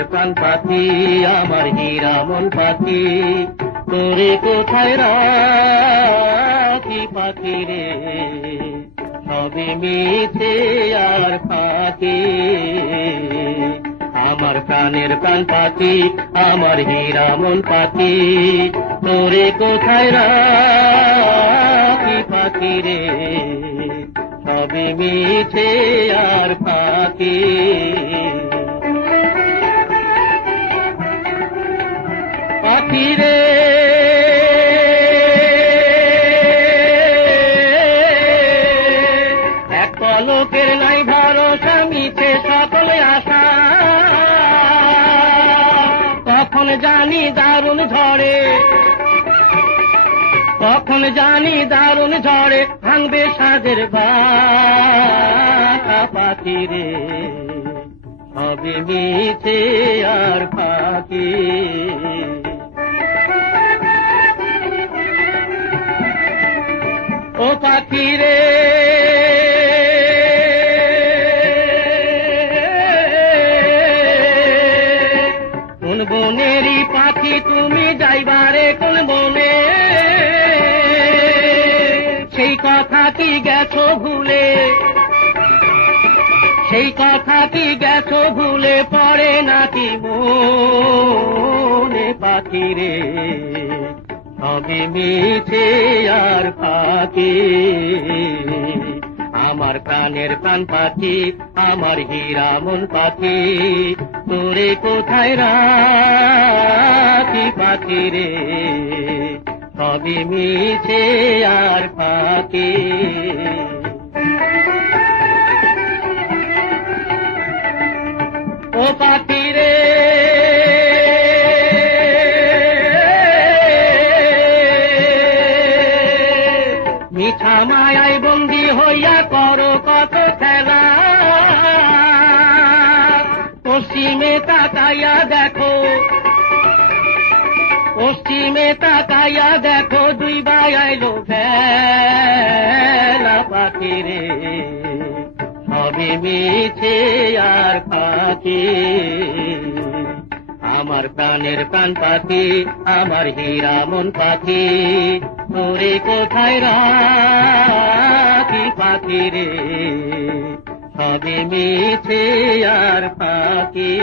প্রাণের প্রাণ পাখি আমার হীরা মন পাখি, তোরে কোথায় রাখি পাখি রে, সবে মিছে আর ফাঁকি। আমার প্রাণের প্রাণ পাখি আমার হীরা মন পাখি, তোরে কোথায় রাখি পাখি রে, সবে মিছে আর ফাঁকি। পাখি রে এক পলকের নাই ভরসা, মিছে সকলে আশা, কখন জানি দারুণ ঝড়ে, কখন জানি দারুণ ঝড়ে ভাঙবে সাজের বাসা। পাখি রে সবে মিছে আর ফাঁকি। ও পাখি রে কোন বনেরই পাখি তুমি, যাইবারে কোন বনে, সেই কথা কি গেছো ভুলে, সেই কথা কি গেছো ভুলে, পড়ে নাকি মনে পাখি রে, সবে মিছে আর ফাঁকি। আমার প্রাণের প্রাণ পাখি আমার হীরা মন পাখি, তোরে কোথায় রাখি পাখি রে, সবে মিছে আর ফাঁকি। ও পাখি রে মিঠা মায়ায় বন্দী হইয়া করো কত খেলা, পশ্চিমে তাকাইয়া দেখো, পশ্চিমে তাকাইয়া দেখো, দুই ভাই আইলো বেলা। পাখি রে সবে মিছে আর ফাঁকি। আমার প্রাণের প্রাণ পাখি আমার হীরা মন পাখি, তোরে কোথায় রাখি পাখি রে, সবে মিছে আর ফাঁকি।